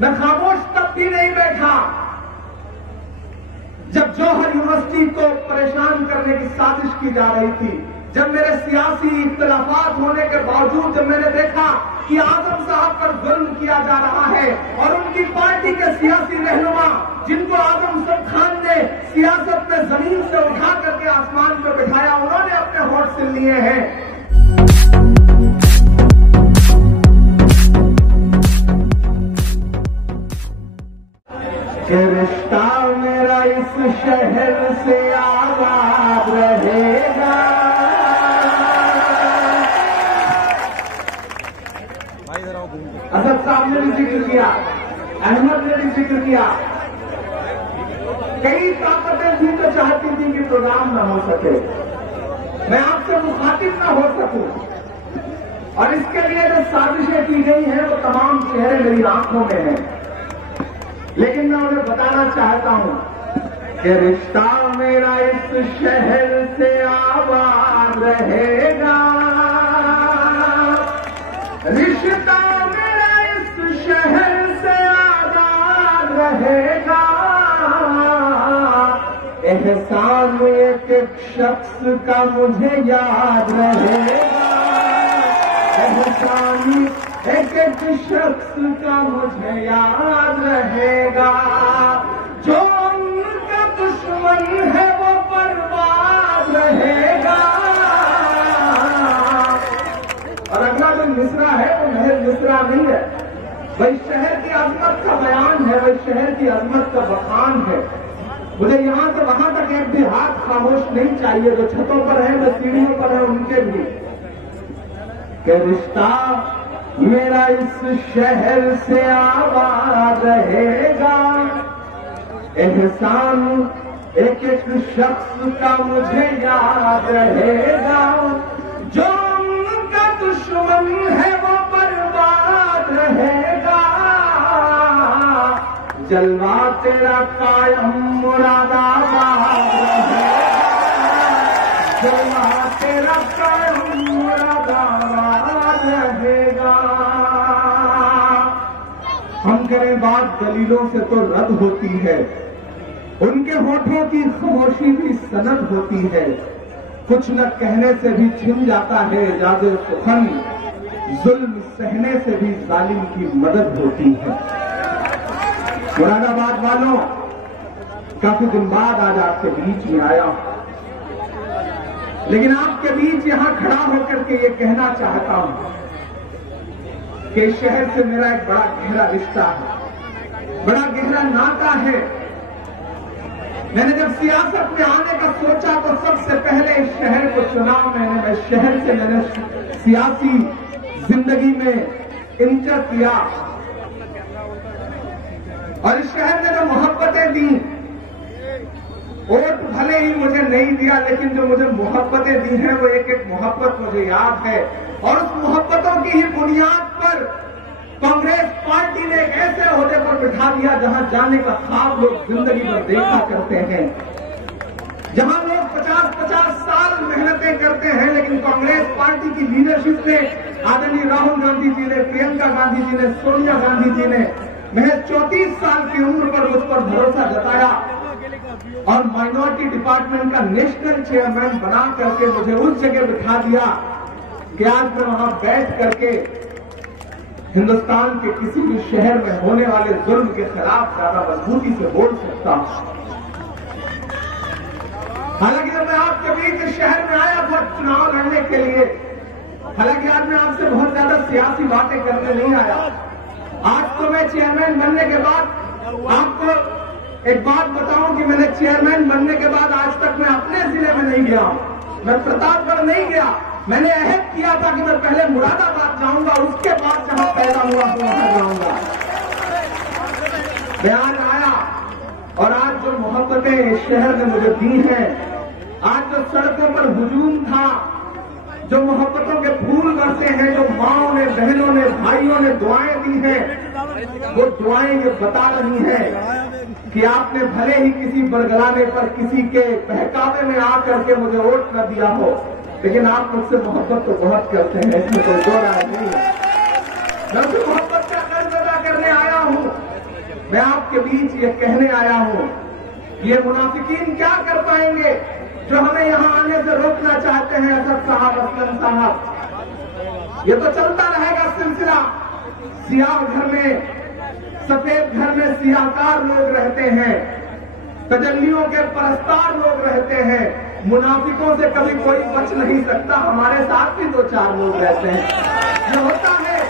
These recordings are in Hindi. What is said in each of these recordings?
मैं खामोश तब भी नहीं बैठा जब जौहर यूनिवर्सिटी को परेशान करने की साजिश की जा रही थी, जब मेरे सियासी इख्तिलाफात होने के बावजूद जब मैंने देखा कि आजम साहब पर जुल्म किया जा रहा है और उनकी पार्टी के सियासी रहनुमा जिनको आजम खान ने सियासत में जमीन से उठा करके आसमान पर बिठाया, उन्होंने अपने होठ से लिए हैं। कि रिश्ता मेरा इस शहर से आबाद रहेगा। असद साहब ने भी जिक्र किया, अहमद ने भी जिक्र किया, कई ताकतें थी तो चाहती थी कि प्रोग्राम न हो सके, मैं आपसे मुखातिब न हो सकूं, और इसके लिए जो साजिशें की गई हैं वो तमाम चेहरे मेरी आंखों में हैं। लेकिन मैं उन्हें बताना चाहता हूं कि रिश्ता मेरा इस शहर से आबाद रहेगा, रिश्ता मेरा इस शहर से आबाद रहेगा। एहसान एक एक शख्स का मुझे याद रहेगा, एहसान एक एक शख्स का मुझे याद रहेगा। जो उनका दुश्मन है वो बर्बाद रहेगा। और अगला जो मिसरा है वो महज मिसरा नहीं है, वही शहर की अजमत का बयान है, वही शहर की अजमत का बखान है। मुझे यहां से वहां तक एक भी हाथ खामोश नहीं चाहिए, जो छतों पर है, जो सीढ़ियों पर है, उनके भी कि रिश्ता मेरा इस शहर से आबाद रहेगा। एहसान एक एक शख्स का मुझे याद रहेगा। जो उनका दुश्मन है वो बर्बाद रहेगा। जलवा तेरा कायम मुरादाबाद रहेगा, जलवा तेरा कायम मुरादाबाद रहेगा। हम करें बात दलीलों से तो रद्द होती है, उनके होठों की खामोशी भी सनद होती है। कुछ न कहने से भी छिन जाता है जादे सुखन, जुल्म सहने से भी जालिम की मदद होती है। मुरादाबाद वालों, काफी दिन बाद आज आपके बीच में आया, लेकिन आपके बीच यहां खड़ा होकर के ये कहना चाहता हूं कि शहर से मेरा एक बड़ा गहरा रिश्ता है, बड़ा गहरा नाता है। मैंने जब सियासत में आने का सोचा तो सबसे पहले इस शहर को चुना मैंने, शहर से मैंने सियासी जिंदगी में इंटर किया, और इस शहर ने जो मोहब्बतें दी, वोट भले ही मुझे नहीं दिया, लेकिन जो मुझे मोहब्बतें दी हैं वो एक एक मोहब्बत मुझे याद है। और उस मोहब्बतों की ही बुनियाद पर कांग्रेस पार्टी ने एक ऐसे ओहदे पर बिठा दिया जहां जाने का ख्वाब लोग जिंदगी भर देखा करते हैं, जहां लोग 50-50 साल मेहनतें करते हैं, लेकिन कांग्रेस पार्टी की लीडरशिप ने, आदरणीय राहुल गांधी जी ने, प्रियंका गांधी जी ने, सोनिया गांधी जी ने महज 34 साल की उम्र पर मुझ पर भरोसा जताया और माइनॉरिटी डिपार्टमेंट का नेशनल चेयरमैन बना करके मुझे उस जगह बिठा दिया कि आज मैं वहां बैठ करके हिंदुस्तान के किसी भी शहर में होने वाले जुल्म के खिलाफ ज्यादा मजबूती से बोल सकता हूं। हालांकि जब मैं आपके बीच इस शहर में आया था चुनाव लड़ने के लिए, हालांकि आज मैं आपसे बहुत ज्यादा सियासी बातें करने नहीं आया। आज तो मैं चेयरमैन बनने के बाद आपको एक बात बताऊं कि मैंने चेयरमैन बनने के बाद आज तक मैं अपने जिले में नहीं गया हूं, मैं प्रतापगढ़ नहीं गया। मैंने अहद किया था कि मैं पहले मुरादाबाद जाऊंगा, उसके बाद जहां पैदा हुआ तो वहां जाऊंगा। मैं आज आया और आज जो मोहब्बतें इस शहर ने मुझे दी हैं, आज जो सड़कों पर हुजूम था, जो मोहब्बतों के फूल बरसे हैं, जो माओं ने, बहनों ने, भाइयों ने दुआएं दी हैं, वो दुआएं ये बता रही हैं कि आपने भले ही किसी बरगलाने पर, किसी के बहकावे में आकर के मुझे वोट न दिया हो, लेकिन आप मुझसे मोहब्बत तो बहुत करते हैं, इसमें कोई दो राय नहीं है। मैं उसे मोहब्बत का कर्ज अदा करने आया हूं। मैं आपके बीच ये कहने आया हूं, ये मुनाफिकीन क्या कर पाएंगे जो हमें यहां आने से रोकना चाहते हैं। असद साहब, असलम साहब, ये तो चलता रहेगा सिलसिला। सियाह घर में, सफेद घर में सियाहकार लोग रहते हैं, तजल्लियों के परस्तार लोग रहते हैं। मुनाफिकों से कभी कोई बच नहीं सकता। हमारे साथ भी 2-4 लोग रहते हैं। ये होता है,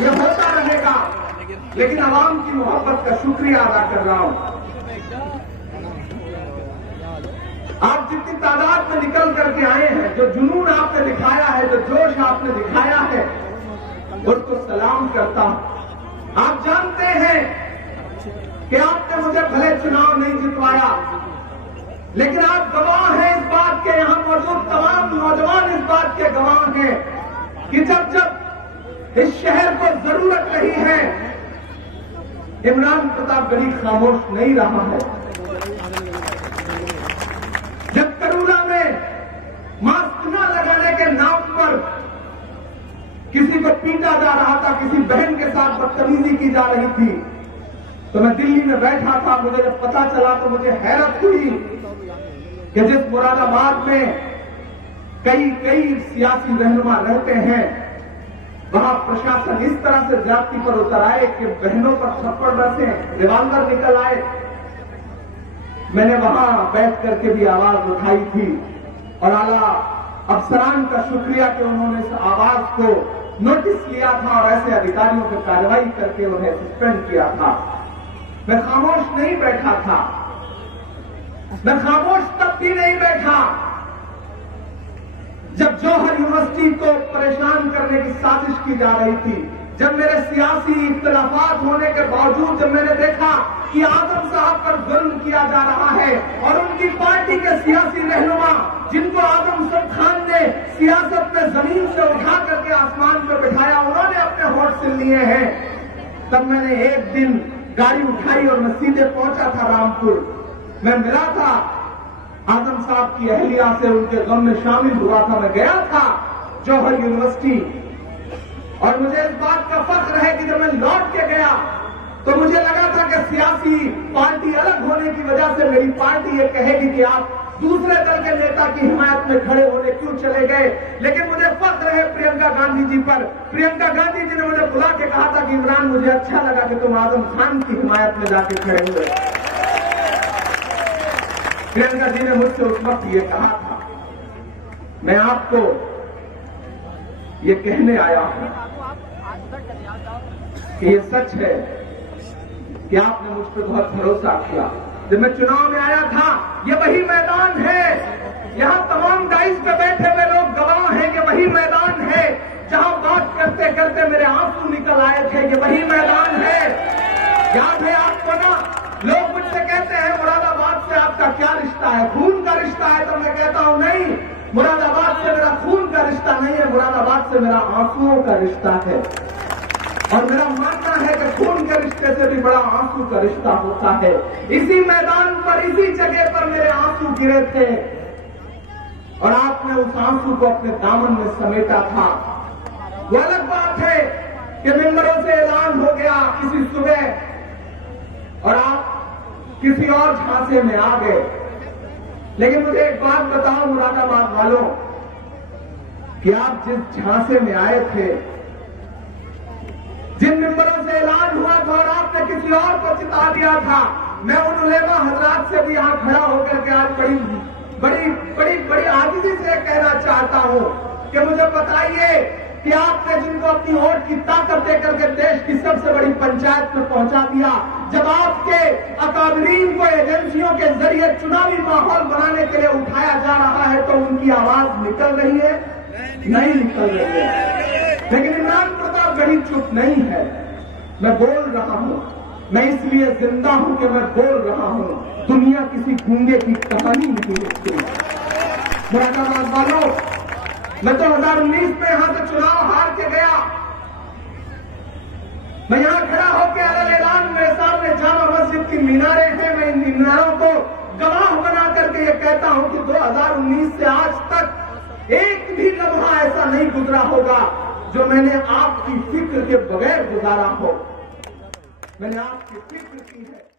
ये होता रहेगा, लेकिन आवाम की मोहब्बत का शुक्रिया अदा कर रहा हूं। आप जितनी तादाद में निकल करके आए हैं, जो जुनून आपने दिखाया है, जो जोश आपने दिखाया है, उसको सलाम करता हूं। आप जानते हैं कि आपने मुझे भले चुनाव नहीं जितवाया, लेकिन आप गवाह हैं इस बात के, यहां मौजूद तमाम नौजवान इस बात के गवाह हैं कि जब जब इस शहर को जरूरत रही है, इमरान प्रतापगढ़ी खामोश नहीं रहा है। जब करूला में मास्क न लगाने के नाम पर किसी को पीटा जा रहा था, किसी बहन के साथ बदतमीजी की जा रही थी, तो मैं दिल्ली में बैठा था। मुझे जब पता चला तो मुझे हैरत हुई कि जिस मुरादाबाद में कई सियासी रहनुमा रहते हैं, वहां प्रशासन इस तरह से जाति पर उतर आए कि बहनों पर थप्पड़ बरसे, रिवाल्वर निकल आए। मैंने वहां बैठ करके भी आवाज उठाई थी और आला अफसरान का शुक्रिया कि उन्होंने इस आवाज को नोटिस लिया था और ऐसे अधिकारियों पर कार्रवाई करके उन्हें सस्पेंड किया था। मैं खामोश नहीं बैठा था। मैं खामोश तब भी नहीं बैठा जब जौहर यूनिवर्सिटी को परेशान करने की साजिश की जा रही थी, जब मेरे सियासी इख्तिलाफात होने के बावजूद जब मैंने देखा कि आजम साहब पर जुल्म किया जा रहा है और उनकी पार्टी के सियासी रहनुमा, जिनको आजम खान ने सियासत में जमीन से उठा करके आसमान पर बिठाया, उन्होंने अपने होठ सिल लिए हैं, तब मैंने एक दिन गाड़ी उठाई और मैं सीधे पहुंचा था रामपुर। मैं मिला था आजम साहब की अहलिया से, उनके गम में शामिल हुआ था। मैं गया था जौहर यूनिवर्सिटी और मुझे इस बात का फख्र है कि जब मैं लौट के गया तो मुझे लगा था कि सियासी पार्टी अलग होने की वजह से मेरी पार्टी ये कहेगी कि आप दूसरे दल के नेता की हिमायत में खड़े होने क्यों चले गए। लेकिन मुझे फख्र है प्रियंका गांधी जी पर। प्रियंका गांधी जी ने मुझे बुला के कहा था कि इमरान, मुझे अच्छा लगा कि तुम आजम खान की हिमायत में जाके खड़े हुए। प्रियंका जी ने मुझसे उस वक्त ये कहा था। मैं आपको ये कहने आया हूं कि ये सच है कि आपने मुझ पर बहुत भरोसा किया। जब मैं चुनाव में आया था, ये वही मैदान है, यहां तमाम डाइस पे बैठे हुए लोग गवाह हैं, ये वही मैदान है जहां बात करते करते मेरे आंसू निकल आए थे। ये वही मैदान है, याद है आपको ना? लोग मुझसे कहते हैं मुरादाबाद से आपका क्या रिश्ता है, खून का रिश्ता है? तो मैं कहता हूं नहीं, मुरादाबाद से मेरा खून का रिश्ता नहीं है, मुरादाबाद से मेरा आंसुओं का रिश्ता है। और मेरा मानना है कि खून के रिश्ते से भी बड़ा आंसू का रिश्ता होता है। इसी मैदान पर, इसी जगह पर मेरे आंसू गिरे थे और आपने उस आंसू को अपने दामन में समेटा था। वो अलग बात है कि मेंबरों से ऐलान हो गया किसी सुबह और आप किसी और झांसे में आ गए। लेकिन मुझे एक बात बताओ मुरादाबाद वालों, कि आप जिस झांसे में आए थे, जिन मेंबरों से ऐलान हुआ था और आपने किसी और को चिता दिया था, मैं उन उलेमा हजरात से भी यहां खड़ा होकर के आज बड़ी आजिज़ी से कहना चाहता हूं कि मुझे बताइए कि आपने जिनको अपनी वोट की ताकत देकर के देश की सबसे बड़ी पंचायत में पहुंचा दिया, जब आपके अकाबरीन को एजेंसियों के जरिए चुनावी माहौल बनाने के लिए उठाया जा रहा है, तो उनकी आवाज निकल रही है? नहीं निकल रही है। लेकिन इमरान प्रतापगढ़ी चुप नहीं है। मैं बोल रहा हूं, मैं इसलिए जिंदा हूं कि मैं बोल रहा हूं। दुनिया किसी गूंगे की कहानी नहीं लिखती। मुरादाबाद वालों, मैं 2019 में यहां से चुनाव हार के गया। मैं यहां खड़ा होकर अलग ऐलान, मेरे सामने जामा मस्जिद की मीनारें हैं, मैं इन मीनारों को गवाह बना करके ये कहता हूं कि 2019 से आज तक एक भी लम्हा ऐसा नहीं गुजरा होगा जो मैंने आपकी फिक्र के बगैर गुजारा हो। मैंने आपकी फिक्र की है।